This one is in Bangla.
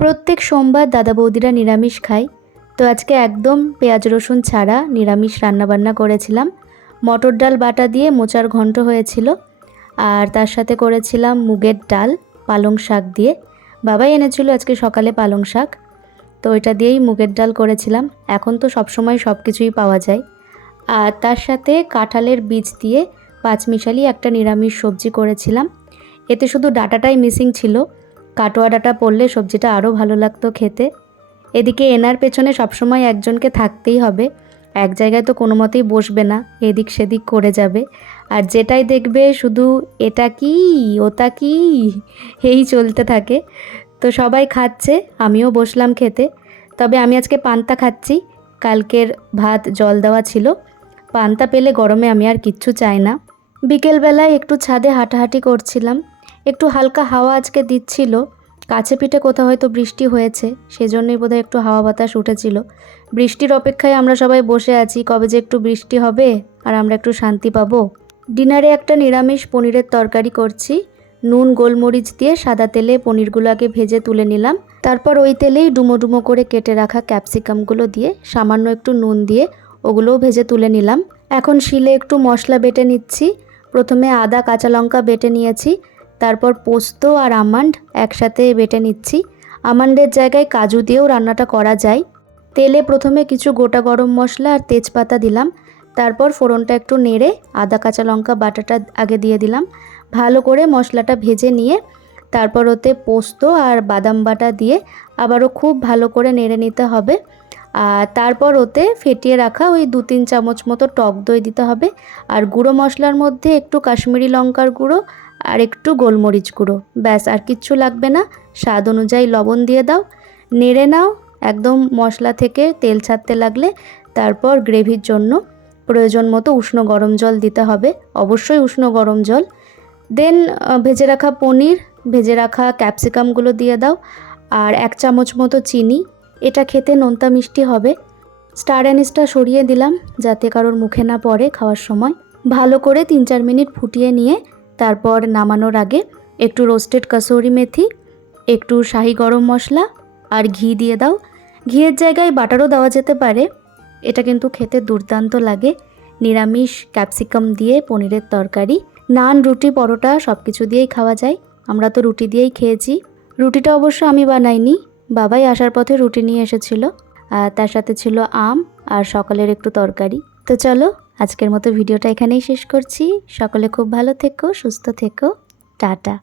প্রত্যেক সোমবার দাদা বৌদিরা নিরামিষ খায়, তো আজকে একদম পেঁয়াজ রসুন ছাড়া নিরামিষ রান্নাবান্না করেছিলাম। মটর ডাল বাটা দিয়ে মোচার ঘন্ট হয়েছিল, আর তার সাথে করেছিলাম মুগের ডাল পালং শাক দিয়ে। বাবাই এনেছিল আজকে সকালে পালং শাক, তো এটা দিয়েই মুগের ডাল করেছিলাম। এখন তো সবসময় সব কিছুই পাওয়া যায়। আর তার সাথে কাঁঠালের বীজ দিয়ে পাঁচমিশালি একটা নিরামিষ সবজি করেছিলাম। এতে শুধু ডাঁটাটাই মিসিং ছিল, কাটোয়া ডাঁটা পড়লে সবজিটা আরও ভালো লাগতো খেতে। এদিকে এনার পেছনে সবসময় একজনকে থাকতেই হবে, এক জায়গায় তো কোনো মতেই বসবে না, এদিক সেদিক করে যাবে। আর যেটাই দেখবে শুধু এটা কি ওটা কি এই চলতে থাকে। তো সবাই খাচ্ছে, আমিও বসলাম খেতে। তবে আমি আজকে পান্তা খাচ্ছি, কালকের ভাত জল দেওয়া ছিল। পান্তা পেলে গরমে আমি আর কিচ্ছু চাই না। বিকেলবেলায় একটু ছাদে হাঁটাহাঁটি করছিলাম, একটু হালকা হাওয়া আজকে দিচ্ছিল। কাছে পিঠে কোথাও হয়তো বৃষ্টি হয়েছে, সেজন্যই বোধহয় একটু হাওয়া বাতাস উঠেছিল। বৃষ্টির অপেক্ষায় আমরা সবাই বসে আছি, কবে যে একটু বৃষ্টি হবে আর আমরা একটু শান্তি পাবো। ডিনারে একটা নিরামিষ পনিরের তরকারি করছি। নুন গোলমরিচ দিয়ে সাদা তেলে পনিরগুলো আগে ভেজে তুলে নিলাম, তারপর ওই তেলেই ডুমো ডুমো করে কেটে রাখা ক্যাপসিকামগুলো দিয়ে সামান্য একটু নুন দিয়ে ওগুলোও ভেজে তুলে নিলাম। এখন শিলে একটু মশলা বেটে নিচ্ছি। প্রথমে আদা কাঁচা লঙ্কা বেটে নিয়েছি, তারপর পোস্ত আর আমন্ড একসাথে বেটে নিচ্ছি। আমন্ডের জায়গায় কাজু দিয়েও রান্নাটা করা যায়। তেলে প্রথমে কিছু গোটা গরম মশলা আর তেজপাতা দিলাম, তারপর ফোড়নটা একটু নেড়ে আদা কাঁচা লঙ্কা বাটাটা আগে দিয়ে দিলাম। ভালো করে মশলাটা ভেজে নিয়ে তারপর ওতে পোস্ত আর বাদাম বাটা দিয়ে আবারও খুব ভালো করে নেড়ে নিতে হবে। আর তারপর ওতে ফেটিয়ে রাখা ওই 2-3 চামচ মতো টক দই দিতে হবে। আর গুঁড়ো মশলার মধ্যে একটু কাশ্মীরি লঙ্কার গুঁড়ো আর একটু গোলমরিচ গুঁড়ো, ব্যাস আর কিচ্ছু লাগবে না। স্বাদ অনুযায়ী লবণ দিয়ে দাও, নেড়ে নাও একদম মশলা থেকে তেল ছাড়তে লাগলে। তারপর গ্রেভির জন্য প্রয়োজন মতো উষ্ণ গরম জল দিতে হবে, অবশ্যই উষ্ণ গরম জল। দেন ভেজে রাখা পনির, ভেজে রাখা ক্যাপসিকামগুলো দিয়ে দাও, আর 1 চামচ মতো চিনি। এটা খেতে নোনতা মিষ্টি হবে। স্টার অ্যানিসটা সরিয়ে দিলাম যাতে কারোর মুখে না পড়ে খাওয়ার সময়। ভালো করে 3-4 মিনিট ফুটিয়ে নিয়ে তারপর নামানোর আগে একটু রোস্টেড কাসুরি মেথি, একটু শাহি গরম মশলা আর ঘি দিয়ে দাও। ঘিয়ের জায়গায় বাটারও দেওয়া যেতে পারে, এটা কিন্তু খেতে দুর্দান্ত লাগে। নিরামিষ ক্যাপসিকাম দিয়ে পনিরের তরকারি নান রুটি পরোটা সব কিছু দিয়েই খাওয়া যায়। আমরা তো রুটি দিয়েই খেয়েছি। রুটিটা অবশ্য আমি বানাইনি, বাবাই আসার পথে রুটি নিয়ে এসেছিল, আর তার সাথে ছিল আম আর সকালের একটু তরকারি। তো চলো আজকের মতো ভিডিওটা এখানেই শেষ করছি। সকলে খুব ভালো থেকো, সুস্থ থেকো, টাটা।